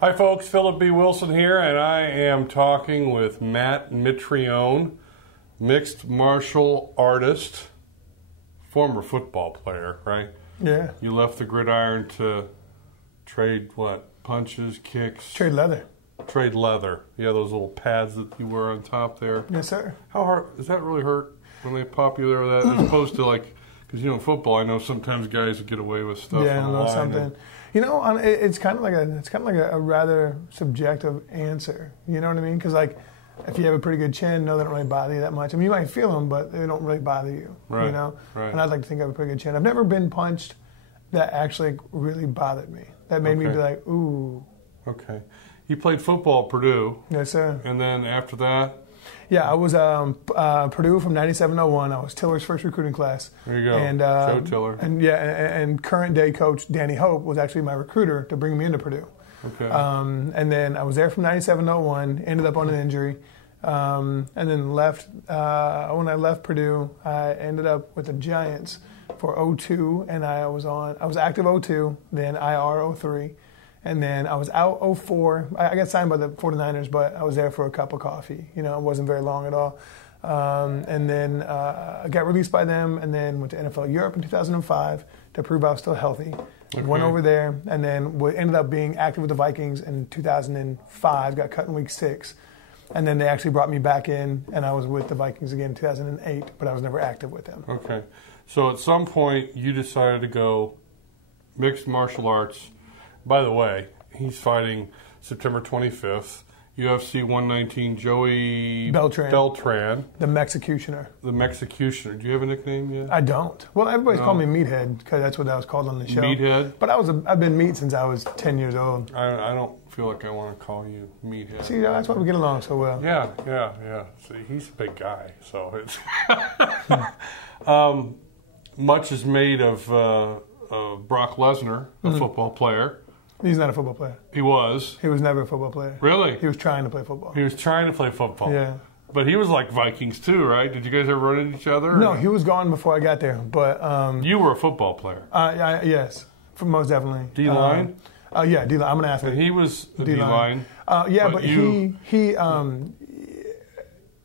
Hi folks, Philip B. Wilson here, and I am talking with Matt Mitrione, mixed martial artist, former football player, right? Yeah. You left the gridiron to trade what? Punches, kicks? Trade leather. Trade leather. Yeah, those little pads that you wear on top there. Yes, sir. How hard, does that really hurt when they pop you there with that? As opposed to like, because you know, football, I know sometimes guys get away with stuff Yeah, on the know line. something. You know, it's kind of like a rather subjective answer. You know what I mean? Because like, if you have a pretty good chin, no, they don't really bother you that much. I mean, you might feel them, but they don't really bother you. Right. You know. Right. And I'd like to think I have a pretty good chin. I've never been punched that actually really bothered me. That made me be like, ooh. Okay. You played football at Purdue. Yes, sir. And then after that? Yeah, I was Purdue from 97 to 01. I was Tiller's first recruiting class. There you go, and, Joe Tiller. And yeah, and current day coach Danny Hope was actually my recruiter to bring me into Purdue. Okay. And then I was there from 97 to 01, ended up on an injury, and then left. When I left Purdue, I ended up with the Giants for 02, and I was active 02, then IR 03. And then I was out 04. I got signed by the 49ers, but I was there for a cup of coffee. You know, it wasn't very long at all. And then I got released by them and then went to NFL Europe in 2005 to prove I was still healthy. Okay. Went over there and then ended up being active with the Vikings in 2005, got cut in week 6. And then they actually brought me back in, and I was with the Vikings again in 2008, but I was never active with them. Okay. So at some point you decided to go mixed martial arts. By the way, he's fighting September 25th, UFC 119, Joey Beltran. The Mexicutioner. The Mexicutioner. Do you have a nickname yet? I don't. Well, everybody's called me Meathead because that's what I was called on the show. Meathead? But I've been meat since I was 10 years old. I don't feel like I want to call you Meathead. See, that's why we get along so well. Yeah. See, he's a big guy, so it's... much is made of Brock Lesnar, a football player. He's not a football player. He was. He was never a football player. Really? He was trying to play football. He was trying to play football. Yeah. But he was like Vikings too, right? Did you guys ever run into each other? No, he was gone before I got there. But you were a football player. Yes, most definitely. D-line? Yeah, D-line. I'm an athlete. And he was a D-line. Yeah, but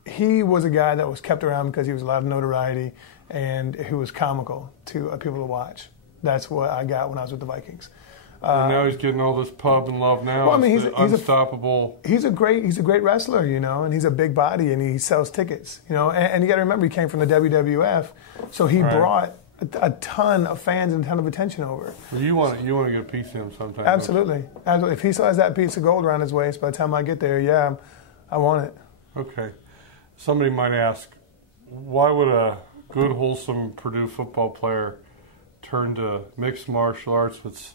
he was a guy that was kept around because he was a lot of notoriety and who was comical to people to watch. That's what I got when I was with the Vikings. And now he's getting all this pub and love now. Well, I mean, he's unstoppable. He's a great wrestler, you know, and he's a big body and he sells tickets, you know. And you got to remember, he came from the WWF, so he brought a ton of fans and a ton of attention over. You want to get a piece of him sometime. Absolutely. If he still has that piece of gold around his waist, by the time I get there, yeah, I want it. Okay. Somebody might ask, why would a good, wholesome Purdue football player turn to mixed martial arts that's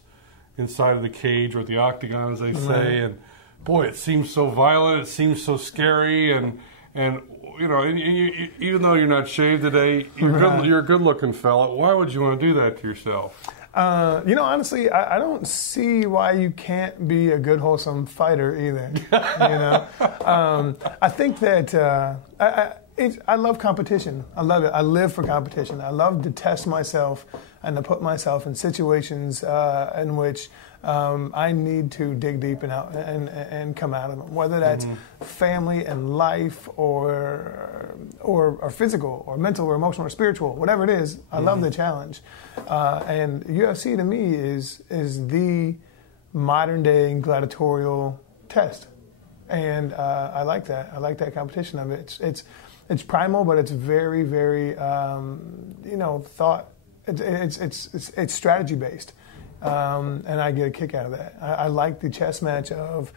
inside of the cage or the octagon, as they say, and boy, it seems so violent, it seems so scary, and you know, even though you're not shaved today, you're a good-looking fella. Why would you want to do that to yourself? You know, honestly, I don't see why you can't be a good, wholesome fighter either. You know, I think that I love competition. I love it. I live for competition. I love to test myself and to put myself in situations in which I need to dig deep and come out of them. Whether that's family and life or physical or mental or emotional or spiritual, whatever it is, I love the challenge. And UFC to me is the modern day gladiatorial test. And I like that. I like that competition of it. It's primal, but it's very, very, thought. It's strategy based, and I get a kick out of that. I like the chess match of,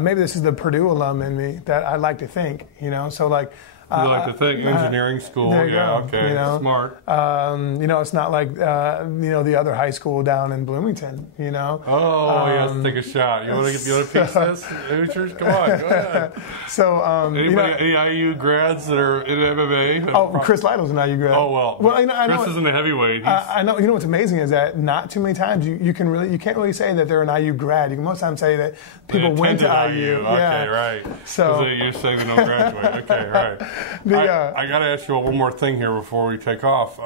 maybe this is the Purdue alum in me that I like to think, you know. So like, you like to think engineering school, okay, smart. It's not like the other high school down in Bloomington, you know. Oh, he has to take a shot. You want to piece this, Hoosiers? Come on, go ahead. So, any IU grads that are in MMA? Oh, Chris Lytle's an IU grad. Oh well, Chris isn't a heavyweight. I know. You know what's amazing is that not too many times you can't really say that they're an IU grad. You can most times say that people went to IU. Okay, right. So you're saying they don't graduate. Okay, right. I got to ask you one more thing here before we take off.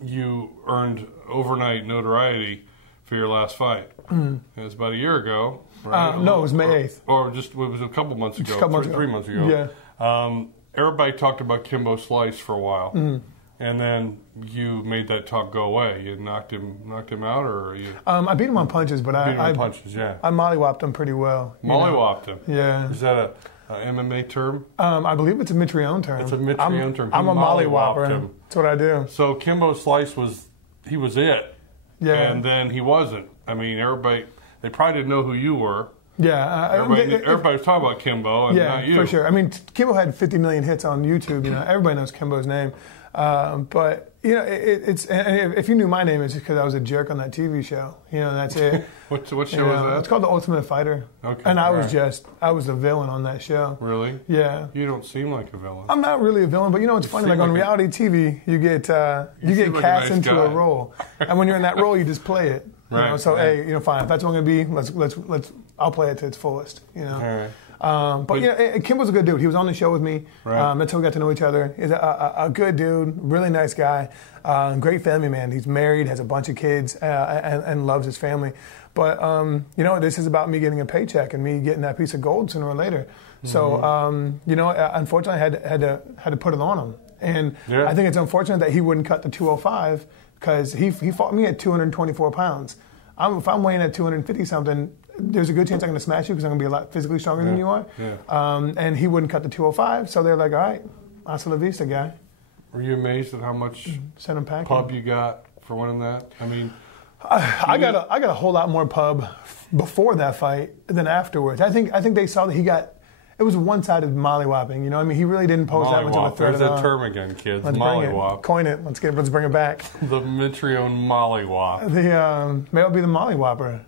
You earned overnight notoriety for your last fight. It was about a year ago. right? No, it was May 8th. Or just, it was a couple months ago. Just a couple months ago. 3 months ago. Yeah. Everybody talked about Kimbo Slice for a while. Mm-hmm. And then you made that talk go away. You knocked him out, or you? I beat him on punches, but I mollywopped him pretty well. Mollywopped him. Yeah. Is that a MMA term? I believe it's a Mitrione term. It's a Mitrione term. I'm a mollywopper. That's what I do. So Kimbo Slice was it. Yeah. And then he wasn't. I mean, they probably didn't know who you were. Yeah. Everybody was talking about Kimbo, and not you. For sure. I mean, Kimbo had 50 million hits on YouTube. Everybody knows Kimbo's name. But it's if you knew my name, it's just because I was a jerk on that TV show. That's it. What show was that? It's called The Ultimate Fighter. Okay. And I was the villain on that show. Really? Yeah. You don't seem like a villain. I'm not really a villain, but it's funny. Like on reality TV, you get cast into a role, and when you're in that role, you just play it. Right. So hey, fine. If that's what I'm gonna be, let's. I'll play it to its fullest. All right. But Kimbo's a good dude. He was on the show with me. Right. That's how we got to know each other. He's a good dude, really nice guy, great family man. He's married, has a bunch of kids, and loves his family. But this is about me getting a paycheck and me getting that piece of gold sooner or later. Mm-hmm. So unfortunately, I had to put it on him. And I think it's unfortunate that he wouldn't cut the 205 because he fought me at 224 pounds. If I'm weighing at 250 something. There's a good chance I'm going to smash you because I'm going to be a lot physically stronger than you are. Yeah. And he wouldn't cut the 205, so they're like, all right, hasta la vista, guy. Were you amazed at how much Send him packing. pub you got for winning that? I mean, I got a whole lot more pub before that fight than afterwards. I think they saw that it was one-sided mollywopping. He really didn't pose that much of a threat. There's that term again, kids. Mollywop. Coin it. Let's bring it back. The Mitrione mollywop. Maybe I'll be the mollywopper.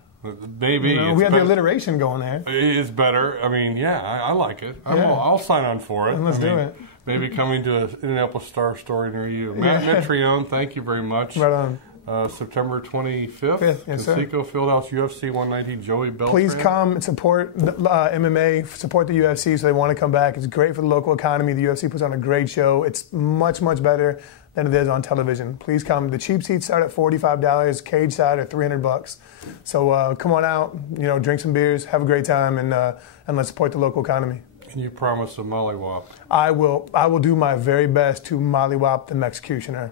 Maybe. We had the alliteration going there. It's better. I mean, I like it. I'll sign on for it. Let's do it. Maybe coming to an Indianapolis Star story near you. Matt Mitrione, thank you very much. Right on. September 25th, yes, sir. Conseco Fieldhouse UFC 190, Joey Beltran. Please come and support MMA, support the UFC so they want to come back. It's great for the local economy. The UFC puts on a great show. It's much, much better than it is on television. Please come. The cheap seats start at $45, cage side are $300. So come on out, drink some beers, have a great time, and let's support the local economy. And you promise a mollywop. I will do my very best to mollywop the executioner.